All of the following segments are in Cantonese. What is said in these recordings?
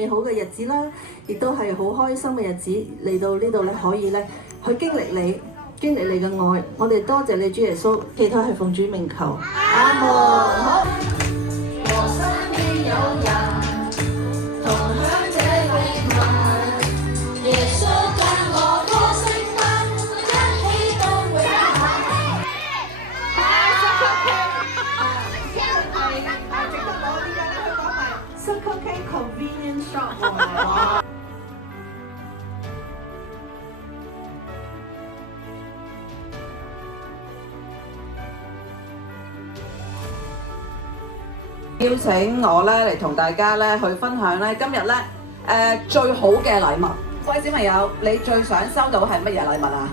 美好嘅日子啦，亦都係好開心嘅日子嚟到呢度咧，可以咧去經歷你嘅愛。我哋多謝你主耶穌，祈禱係奉主名求，阿門。好。和身邊有人同享這秘密，耶穌將我歌聲燈，一起到永恆。值得攞呢個咧，佢講埋 Circle K Convenience Shop 喎。邀請我咧嚟同大家咧去分享咧今日咧最好嘅禮物。各位小朋友，你最想收到係乜嘢禮物啊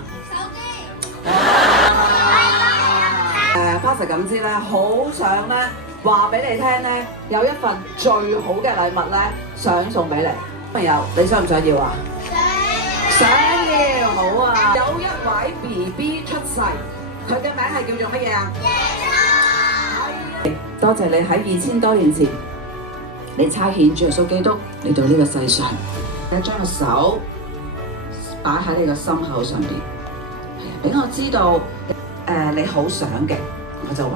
？Pastor 咁知咧，好想咧話俾你聽咧，有一份最好嘅禮物咧，想送俾你。小朋友，你想唔想要啊？想要，好啊！有一位 BB 出世，佢嘅名係叫做乜嘢啊？多謝你喺2000多年前，你差遣主耶穌基督嚟到呢個世上，你將個手擺喺你個心口上邊，俾我知道你好想嘅，我就為